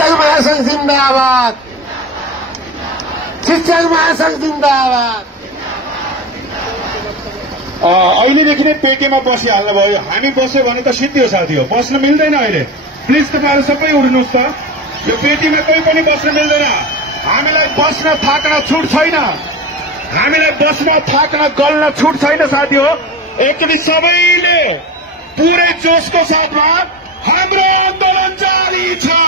शिक्षक महासंघ जिन्दाबाद, शिक्षक महासंघ जिन्दाबाद। अहिलेदेखि नै पेटीमा बसिहाल्नु भयो। हामी बस्यो भने त सिद्धि हो साथी हो, बस्न मिल्दैन अहिले। प्लिज तपाईँहरू सबै उड्नुहोस् त, यो पेटीमा कोही पनि बस्न मिल्दैन। हामीलाई बस्न थाक्न छुट छैन, हामीलाई बस्न थाक्न गल्न छुट छैन साथी हो। एकचोटि सबैले पुरै जोसको साथमा हाम्रो आन्दोलन जारी छ।